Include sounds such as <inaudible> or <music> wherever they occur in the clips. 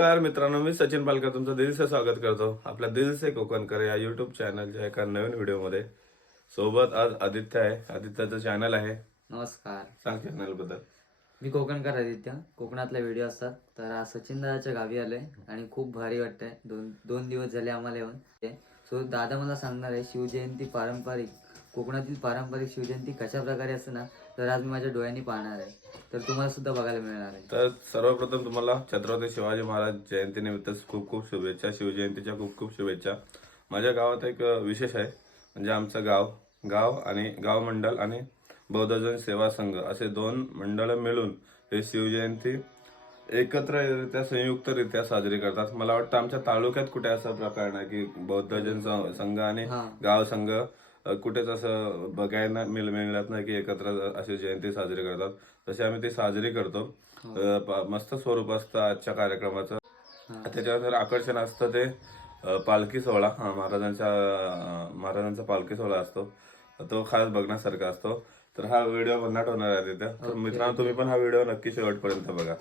नमस्कार मित्रांनो मी सचिन पालकर तुमचं दिलसे स्वागत करतो. आपल्या दिलसे कोकणकर या युट्यूब चॅनलच्या एका नवीन व्हिडिओमध्ये सोबत आज आदित्य आहे. आदित्याचं चॅनल आहे. नमस्कार. सांग चॅनलबद्दल. मी कोकणकर आदित्य. कोकणातले व्हिडिओ असतात. तर आज सचिन दादाच्या गावी आलोय आणि खूप भारी वाटतंय. दोन दोन दिवस झाले आम्हाला येऊन. सो दादा मला सांगणार आहे शिवजयंती पारंपरिक कोकणातील पारंपरिक शिवजयंती कशा प्रकारे असते ना तर आज मी माझ्या डोळ्यांनी पाहणार आहे. तर तुम्हाला सुद्धा बघायला मिळणार आहे. तर सर्वप्रथम तुम्हाला छत्रपती शिवाजी महाराज जयंतीनिमित्त खूप खूप शुभेच्छा शिवजयंतीच्या खूप खूप शुभेच्छा. माझ्या गावात एक विशेष आहे म्हणजे आमचं गाव गाव आणि गाव मंडळ आणि बौद्धजन सेवा संघ असे दोन मंडळ मिळून हे शिवजयंती एकत्ररित्या संयुक्तरित्या साजरी करतात. मला वाटतं आमच्या तालुक्यात कुठे असा प्रकार नाही की बौद्धजन संघ आणि. गाव संघ कुठेच असं बघायला मिळ मिळत नाही की एकत्र अशी जयंती साजरी करतात. तशी आम्ही ती साजरी करतो. प- मस्त स्वरूप असतं आजच्या कार्यक्रमाचं. त्याच्यानंतर आकर्षण असतं ते पालखी सोहळा. हा, महाराजांच्या महाराजांचा पालखी सोहळा असतो. तो खास बघण्यासारखा असतो. तर हा व्हिडिओ भन्नाट होणार आहे तिथे. तर मित्रांनो तुम्ही पण हा व्हिडिओ नक्की शेवटपर्यंत बघा.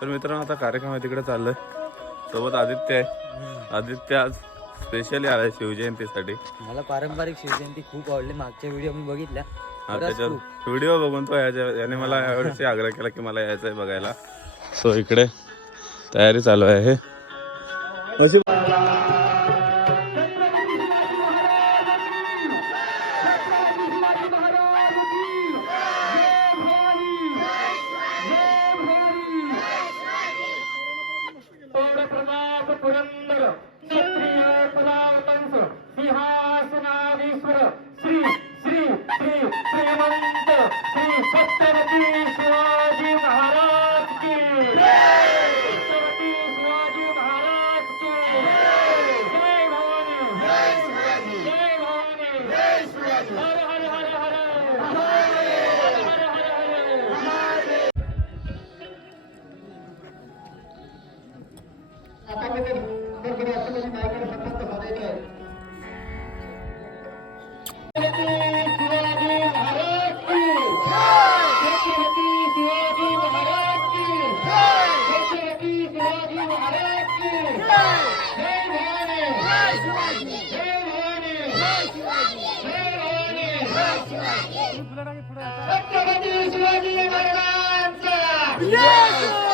तर मित्रांनो आता कार्यक्रम आहे तिकडे चाललोय. सोबत आदित्य आहे. आदित्य आज स्पेशली आलाय शिवजयंतीसाठी. मला पारंपरिक शिवजयंती खूप आवडली. मागच्या व्हिडिओ मी बघितल्या. हा त्याच्यात. व्हिडिओ बघून तो याच्या याने मला यावर्षी आग्रह केला की मला यायचंय बघायला. सो इकडे तयारी चालू आहे. अशी সমিতির কর্মী রাষ্ট্রপতি নায়কের সম্পর্ক হবে Yes!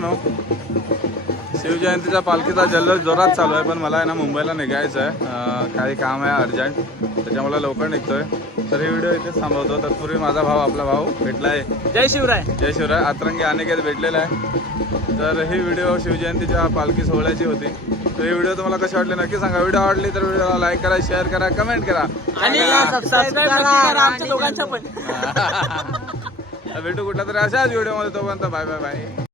मित्रांनो शिवजयंतीच्या पालखीचा जल्लोष जोरात चालू आहे पण मला आहे ना मुंबईला निघायचं आहे. काही काम आहे अर्जंट त्याच्यामुळे लवकर निघतोय. तर ही व्हिडिओ इथेच थांबवतो. तत्पूर्वी माझा भाऊ आपला भाऊ भेटला आहे जय शिवराय. जय शिवराय. आतरंगी अनेकेत भेटलेला आहे. तर ही व्हिडिओ शिवजयंतीच्या पालखी सोहळ्याची होती. तर ही व्हिडिओ तुम्हाला कशी वाटली नक्की सांगा. व्हिडिओ आवडली तर व्हिडिओला लाईक करा शेअर करा कमेंट करा. आणि सबस्क्राईब करा आमच्या दोघांचा पण. <laughs> भेटू कुठल्या तरी अशाच व्हिडिओमध्ये. तोपर्यंत बाय बाय बाय